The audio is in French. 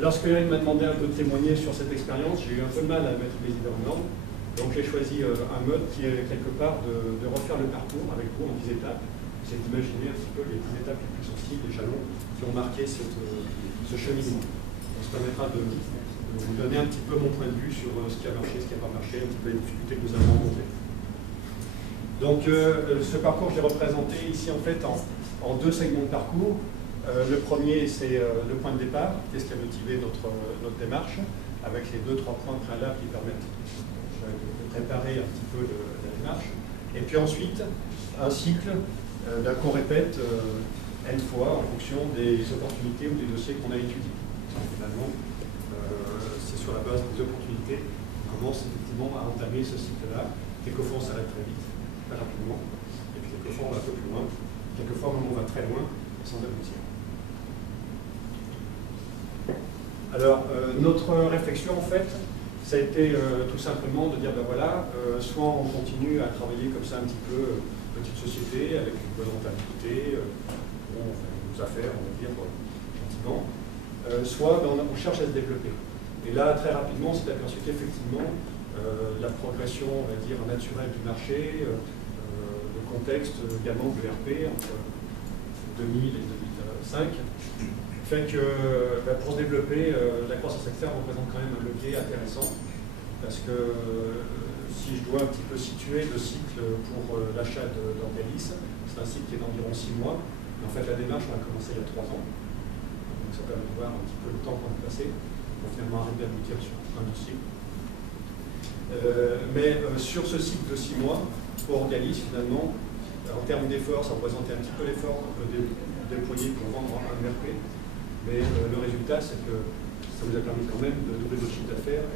Lorsque Eric m'a demandé un peu de témoigner sur cette expérience, j'ai eu un peu de mal à mettre mes idées en ordre. Donc j'ai choisi un mode qui est quelque part de refaire le parcours avec vous en 10 étapes. C'est d'imaginer un petit peu les 10 étapes les plus sensibles, les jalons qui ont marqué ce cheminement. Ça permettra de vous donner un petit peu mon point de vue sur ce qui a marché, ce qui n'a pas marché, un petit peu les difficultés que nous avons rencontrées. Donc ce parcours, je l'ai représenté ici en fait en 2 segments de parcours. Le premier, c'est le point de départ, qu'est-ce qui a motivé notre démarche, avec les 2-3 points préalables qui permettent de préparer un petit peu la démarche. Et puis ensuite, un cycle qu'on répète N fois en fonction des opportunités ou des dossiers qu'on a étudiés. Finalement, c'est sur la base des opportunités qu'on commence effectivement à entamer ce cycle-là. Quelquefois, on s'arrête très vite, très rapidement, et puis quelquefois, on va un peu plus loin. Quelquefois, on va très loin, sans aboutir. Alors, notre réflexion, en fait, ça a été tout simplement de dire, ben voilà, soit on continue à travailler comme ça un petit peu, petite société, avec une bonne rentabilité, bon, enfin, nos affaires, on va dire, gentiment, soit ben, on cherche à se développer. Et là, très rapidement, on s'est aperçu qu'effectivement, la progression, on va dire, naturelle du marché, le contexte également de l'ERP, entre 2000 et 2005, fait que pour se développer, la croissance externe représente quand même un levier intéressant, parce que si je dois un petit peu situer le cycle pour l'achat d'Orgalis, c'est un cycle qui est d'environ 6 mois, mais en fait la démarche on a commencé il y a 3 ans, donc ça permet de voir un petit peu le temps qu'on a passé pour finalement arriver à aboutir sur un dossier. Mais sur ce cycle de 6 mois, pour Orgalis finalement, en termes d'efforts, ça représentait un petit peu l'effort qu'on peut déployer pour vendre un ERP. Mais le résultat, c'est que ça vous a permis quand même de doubler votre chiffre d'affaires.